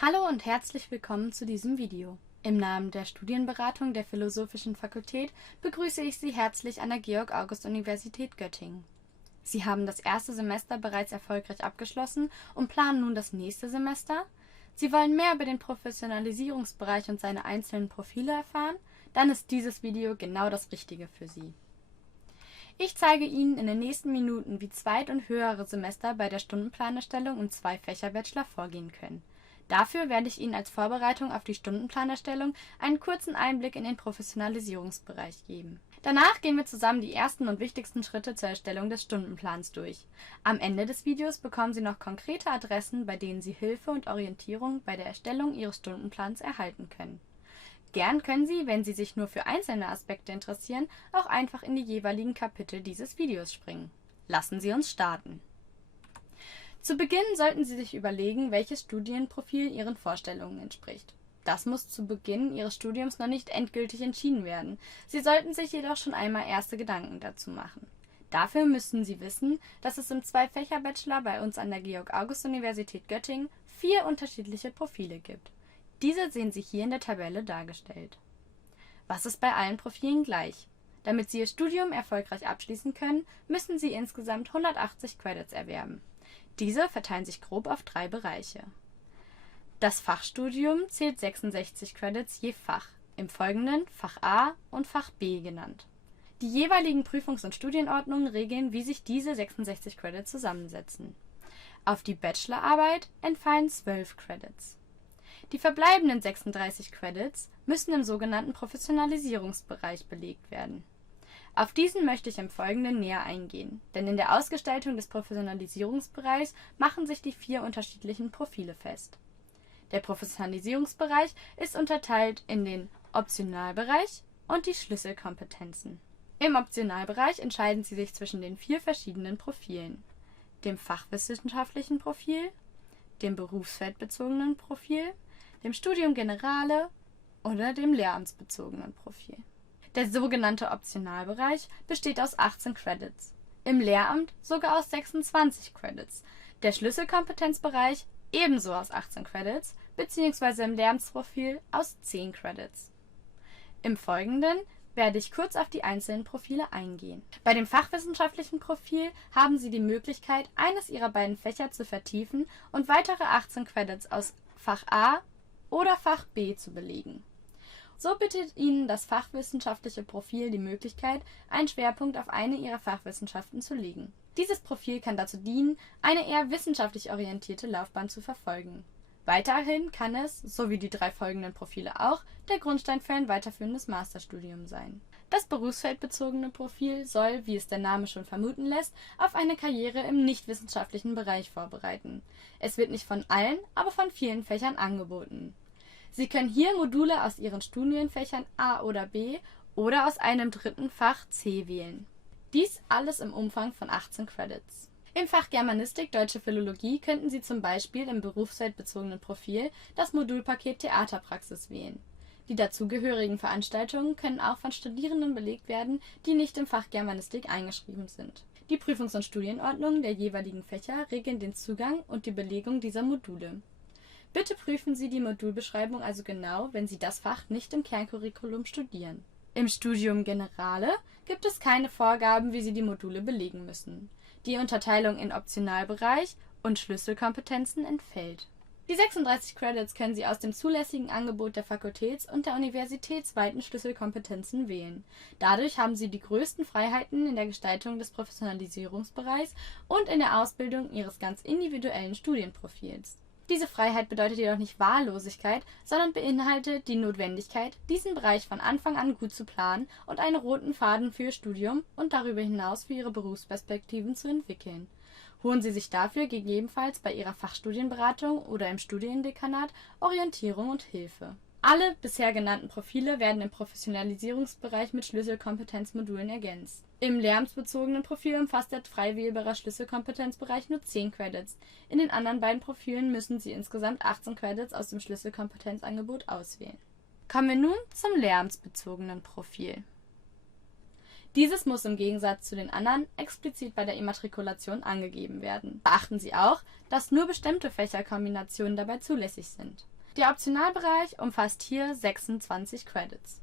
Hallo und herzlich willkommen zu diesem Video. Im Namen der Studienberatung der Philosophischen Fakultät begrüße ich Sie herzlich an der Georg-August-Universität Göttingen. Sie haben das erste Semester bereits erfolgreich abgeschlossen und planen nun das nächste Semester? Sie wollen mehr über den Professionalisierungsbereich und seine einzelnen Profile erfahren? Dann ist dieses Video genau das Richtige für Sie. Ich zeige Ihnen in den nächsten Minuten, wie Zweit- und höhere Semester bei der Stundenplanerstellung im Zwei-Fächer-Bachelor vorgehen können. Dafür werde ich Ihnen als Vorbereitung auf die Stundenplanerstellung einen kurzen Einblick in den Professionalisierungsbereich geben. Danach gehen wir zusammen die ersten und wichtigsten Schritte zur Erstellung des Stundenplans durch. Am Ende des Videos bekommen Sie noch konkrete Adressen, bei denen Sie Hilfe und Orientierung bei der Erstellung Ihres Stundenplans erhalten können. Gern können Sie, wenn Sie sich nur für einzelne Aspekte interessieren, auch einfach in die jeweiligen Kapitel dieses Videos springen. Lassen Sie uns starten. Zu Beginn sollten Sie sich überlegen, welches Studienprofil Ihren Vorstellungen entspricht. Das muss zu Beginn Ihres Studiums noch nicht endgültig entschieden werden. Sie sollten sich jedoch schon einmal erste Gedanken dazu machen. Dafür müssen Sie wissen, dass es im Zwei-Fächer-Bachelor bei uns an der Georg-August-Universität Göttingen 4 unterschiedliche Profile gibt. Diese sehen Sie hier in der Tabelle dargestellt. Was ist bei allen Profilen gleich? Damit Sie Ihr Studium erfolgreich abschließen können, müssen Sie insgesamt 180 Credits erwerben. Diese verteilen sich grob auf 3 Bereiche. Das Fachstudium zählt 66 Credits je Fach, im Folgenden Fach A und Fach B genannt. Die jeweiligen Prüfungs- und Studienordnungen regeln, wie sich diese 66 Credits zusammensetzen. Auf die Bachelorarbeit entfallen 12 Credits. Die verbleibenden 36 Credits müssen im sogenannten Professionalisierungsbereich belegt werden. Auf diesen möchte ich im Folgenden näher eingehen, denn in der Ausgestaltung des Professionalisierungsbereichs machen sich die 4 unterschiedlichen Profile fest. Der Professionalisierungsbereich ist unterteilt in den Optionalbereich und die Schlüsselkompetenzen. Im Optionalbereich entscheiden Sie sich zwischen den 4 verschiedenen Profilen: dem fachwissenschaftlichen Profil, dem berufsfeldbezogenen Profil, dem Studium Generale oder dem lehramtsbezogenen Profil. Der sogenannte Optionalbereich besteht aus 18 Credits, im Lehramt sogar aus 26 Credits, der Schlüsselkompetenzbereich ebenso aus 18 Credits bzw. im Lehramtsprofil aus 10 Credits. Im Folgenden werde ich kurz auf die einzelnen Profile eingehen. Bei dem fachwissenschaftlichen Profil haben Sie die Möglichkeit, eines Ihrer beiden Fächer zu vertiefen und weitere 18 Credits aus Fach A oder Fach B zu belegen. So bietet Ihnen das fachwissenschaftliche Profil die Möglichkeit, einen Schwerpunkt auf eine Ihrer Fachwissenschaften zu legen. Dieses Profil kann dazu dienen, eine eher wissenschaftlich orientierte Laufbahn zu verfolgen. Weiterhin kann es, so wie die 3 folgenden Profile auch, der Grundstein für ein weiterführendes Masterstudium sein. Das berufsfeldbezogene Profil soll, wie es der Name schon vermuten lässt, auf eine Karriere im nichtwissenschaftlichen Bereich vorbereiten. Es wird nicht von allen, aber von vielen Fächern angeboten. Sie können hier Module aus Ihren Studienfächern A oder B oder aus einem dritten Fach C wählen. Dies alles im Umfang von 18 Credits. Im Fach Germanistik Deutsche Philologie könnten Sie zum Beispiel im berufsfeldbezogenen Profil das Modulpaket Theaterpraxis wählen. Die dazugehörigen Veranstaltungen können auch von Studierenden belegt werden, die nicht im Fach Germanistik eingeschrieben sind. Die Prüfungs- und Studienordnungen der jeweiligen Fächer regeln den Zugang und die Belegung dieser Module. Bitte prüfen Sie die Modulbeschreibung also genau, wenn Sie das Fach nicht im Kerncurriculum studieren. Im Studium Generale gibt es keine Vorgaben, wie Sie die Module belegen müssen. Die Unterteilung in Optionalbereich und Schlüsselkompetenzen entfällt. Die 36 Credits können Sie aus dem zulässigen Angebot der fakultäts- und der universitätsweiten Schlüsselkompetenzen wählen. Dadurch haben Sie die größten Freiheiten in der Gestaltung des Professionalisierungsbereichs und in der Ausbildung Ihres ganz individuellen Studienprofils. Diese Freiheit bedeutet jedoch nicht Wahllosigkeit, sondern beinhaltet die Notwendigkeit, diesen Bereich von Anfang an gut zu planen und einen roten Faden für Ihr Studium und darüber hinaus für Ihre Berufsperspektiven zu entwickeln. Holen Sie sich dafür gegebenenfalls bei Ihrer Fachstudienberatung oder im Studiendekanat Orientierung und Hilfe. Alle bisher genannten Profile werden im Professionalisierungsbereich mit Schlüsselkompetenzmodulen ergänzt. Im lehramtsbezogenen Profil umfasst der frei wählbare Schlüsselkompetenzbereich nur 10 Credits. In den anderen beiden Profilen müssen Sie insgesamt 18 Credits aus dem Schlüsselkompetenzangebot auswählen. Kommen wir nun zum lehramtsbezogenen Profil. Dieses muss im Gegensatz zu den anderen explizit bei der Immatrikulation angegeben werden. Beachten Sie auch, dass nur bestimmte Fächerkombinationen dabei zulässig sind. Der Optionalbereich umfasst hier 26 Credits.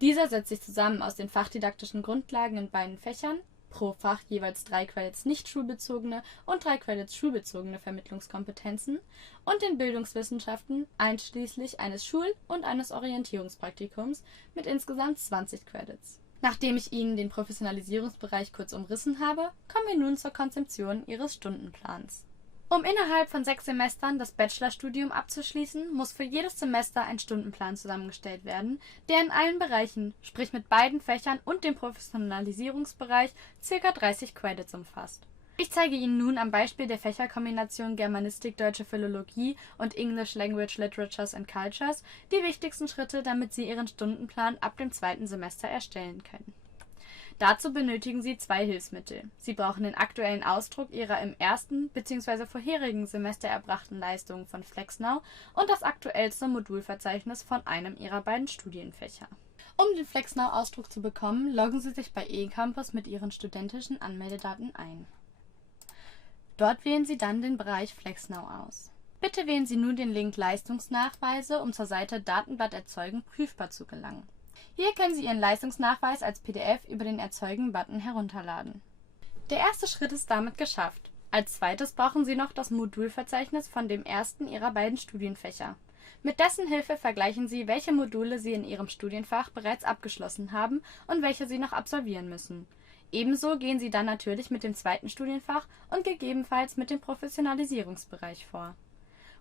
Dieser setzt sich zusammen aus den fachdidaktischen Grundlagen in beiden Fächern, pro Fach jeweils 3 Credits nicht schulbezogene und 3 Credits schulbezogene Vermittlungskompetenzen, und den Bildungswissenschaften einschließlich eines Schul- und eines Orientierungspraktikums mit insgesamt 20 Credits. Nachdem ich Ihnen den Professionalisierungsbereich kurz umrissen habe, kommen wir nun zur Konzeption Ihres Stundenplans. Um innerhalb von 6 Semestern das Bachelorstudium abzuschließen, muss für jedes Semester ein Stundenplan zusammengestellt werden, der in allen Bereichen, sprich mit beiden Fächern und dem Professionalisierungsbereich, ca. 30 Credits umfasst. Ich zeige Ihnen nun am Beispiel der Fächerkombination Germanistik, Deutsche Philologie und English Language, Literatures and Cultures die wichtigsten Schritte, damit Sie Ihren Stundenplan ab dem 2. Semester erstellen können. Dazu benötigen Sie 2 Hilfsmittel. Sie brauchen den aktuellen Ausdruck Ihrer im ersten bzw. vorherigen Semester erbrachten Leistungen von FlexNow und das aktuellste Modulverzeichnis von einem Ihrer beiden Studienfächer. Um den FlexNow-Ausdruck zu bekommen, loggen Sie sich bei eCampus mit Ihren studentischen Anmeldedaten ein. Dort wählen Sie dann den Bereich FlexNow aus. Bitte wählen Sie nun den Link Leistungsnachweise, um zur Seite Datenblatt erzeugen prüfbar zu gelangen. Hier können Sie Ihren Leistungsnachweis als PDF über den Erzeugen-Button herunterladen. Der erste Schritt ist damit geschafft. Als zweites brauchen Sie noch das Modulverzeichnis von dem ersten Ihrer beiden Studienfächer. Mit dessen Hilfe vergleichen Sie, welche Module Sie in Ihrem Studienfach bereits abgeschlossen haben und welche Sie noch absolvieren müssen. Ebenso gehen Sie dann natürlich mit dem zweiten Studienfach und gegebenenfalls mit dem Professionalisierungsbereich vor.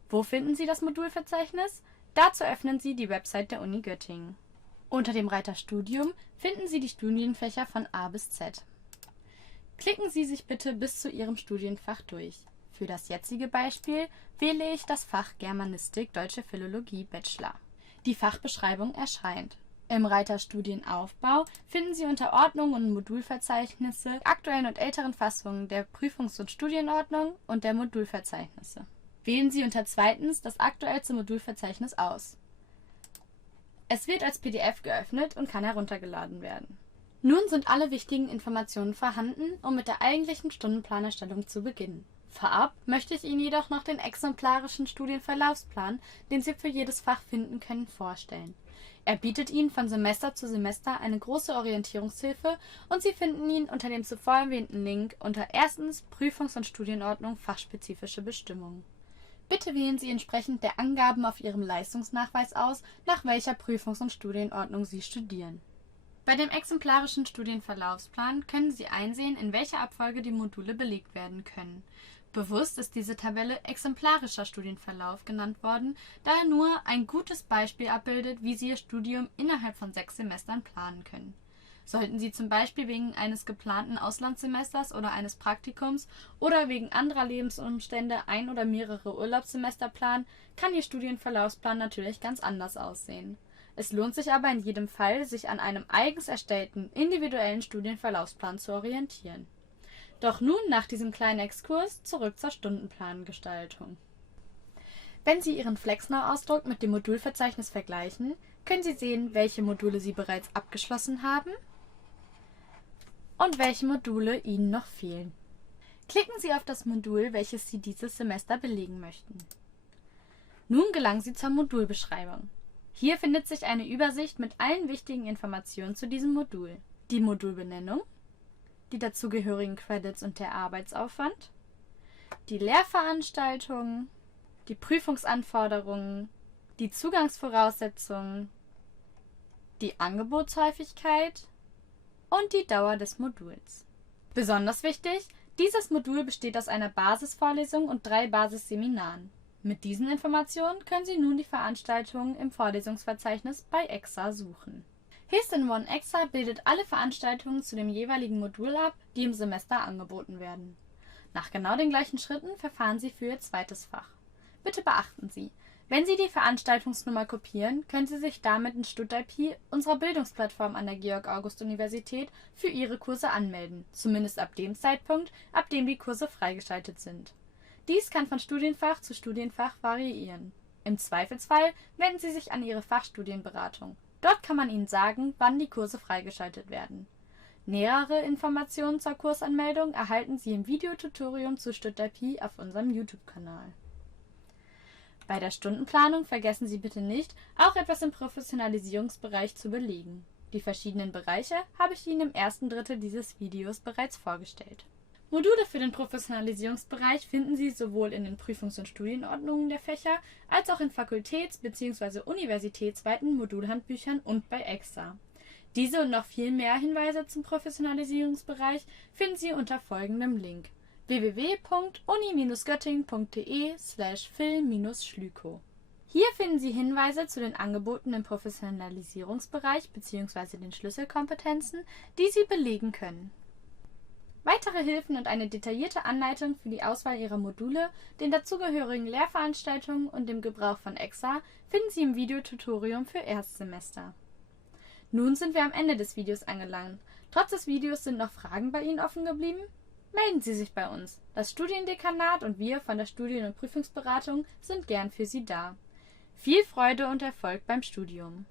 Wo finden Sie das Modulverzeichnis? Dazu öffnen Sie die Website der Uni Göttingen. Unter dem Reiter Studium finden Sie die Studienfächer von A bis Z. Klicken Sie sich bitte bis zu Ihrem Studienfach durch. Für das jetzige Beispiel wähle ich das Fach Germanistik, Deutsche Philologie Bachelor. Die Fachbeschreibung erscheint. Im Reiter Studienaufbau finden Sie unter Ordnung und Modulverzeichnisse die aktuellen und älteren Fassungen der Prüfungs- und Studienordnung und der Modulverzeichnisse. Wählen Sie unter Zweitens das aktuellste Modulverzeichnis aus. Es wird als PDF geöffnet und kann heruntergeladen werden. Nun sind alle wichtigen Informationen vorhanden, um mit der eigentlichen Stundenplanerstellung zu beginnen. Vorab möchte ich Ihnen jedoch noch den exemplarischen Studienverlaufsplan, den Sie für jedes Fach finden können, vorstellen. Er bietet Ihnen von Semester zu Semester eine große Orientierungshilfe und Sie finden ihn unter dem zuvor erwähnten Link unter erstens Prüfungs- und Studienordnung fachspezifische Bestimmungen. Bitte wählen Sie entsprechend der Angaben auf Ihrem Leistungsnachweis aus, nach welcher Prüfungs- und Studienordnung Sie studieren. Bei dem exemplarischen Studienverlaufsplan können Sie einsehen, in welcher Abfolge die Module belegt werden können. Bewusst ist diese Tabelle exemplarischer Studienverlauf genannt worden, da er nur ein gutes Beispiel abbildet, wie Sie Ihr Studium innerhalb von 6 Semestern planen können. Sollten Sie zum Beispiel wegen eines geplanten Auslandssemesters oder eines Praktikums oder wegen anderer Lebensumstände ein oder mehrere Urlaubssemester planen, kann Ihr Studienverlaufsplan natürlich ganz anders aussehen. Es lohnt sich aber in jedem Fall, sich an einem eigens erstellten, individuellen Studienverlaufsplan zu orientieren. Doch nun nach diesem kleinen Exkurs zurück zur Stundenplangestaltung. Wenn Sie Ihren FlexNow-Ausdruck mit dem Modulverzeichnis vergleichen, können Sie sehen, welche Module Sie bereits abgeschlossen haben und welche Module Ihnen noch fehlen. Klicken Sie auf das Modul, welches Sie dieses Semester belegen möchten. Nun gelangen Sie zur Modulbeschreibung. Hier findet sich eine Übersicht mit allen wichtigen Informationen zu diesem Modul. Die Modulbenennung, die dazugehörigen Credits und der Arbeitsaufwand, die Lehrveranstaltungen, die Prüfungsanforderungen, die Zugangsvoraussetzungen, die Angebotshäufigkeit und die Dauer des Moduls. Besonders wichtig, dieses Modul besteht aus einer Basisvorlesung und 3 Basisseminaren. Mit diesen Informationen können Sie nun die Veranstaltungen im Vorlesungsverzeichnis bei EXA suchen. HistinOne EXA bildet alle Veranstaltungen zu dem jeweiligen Modul ab, die im Semester angeboten werden. Nach genau den gleichen Schritten verfahren Sie für Ihr zweites Fach. Bitte beachten Sie, wenn Sie die Veranstaltungsnummer kopieren, können Sie sich damit in StudIP, unserer Bildungsplattform an der Georg-August-Universität, für Ihre Kurse anmelden, zumindest ab dem Zeitpunkt, ab dem die Kurse freigeschaltet sind. Dies kann von Studienfach zu Studienfach variieren. Im Zweifelsfall wenden Sie sich an Ihre Fachstudienberatung. Dort kann man Ihnen sagen, wann die Kurse freigeschaltet werden. Nähere Informationen zur Kursanmeldung erhalten Sie im Videotutorium zu Stütterpie auf unserem YouTube-Kanal. Bei der Stundenplanung vergessen Sie bitte nicht, auch etwas im Professionalisierungsbereich zu belegen. Die verschiedenen Bereiche habe ich Ihnen im ersten Drittel dieses Videos bereits vorgestellt. Module für den Professionalisierungsbereich finden Sie sowohl in den Prüfungs- und Studienordnungen der Fächer als auch in fakultäts- bzw. universitätsweiten Modulhandbüchern und bei EXA. Diese und noch viel mehr Hinweise zum Professionalisierungsbereich finden Sie unter folgendem Link: www.uni-göttingen.de/phil-schlyko. Hier finden Sie Hinweise zu den Angeboten im Professionalisierungsbereich bzw. den Schlüsselkompetenzen, die Sie belegen können. Weitere Hilfen und eine detaillierte Anleitung für die Auswahl Ihrer Module, den dazugehörigen Lehrveranstaltungen und dem Gebrauch von EXA finden Sie im Videotutorium für Erstsemester. Nun sind wir am Ende des Videos angelangt. Trotz des Videos sind noch Fragen bei Ihnen offen geblieben? Melden Sie sich bei uns. Das Studiendekanat und wir von der Studien- und Prüfungsberatung sind gern für Sie da. Viel Freude und Erfolg beim Studium!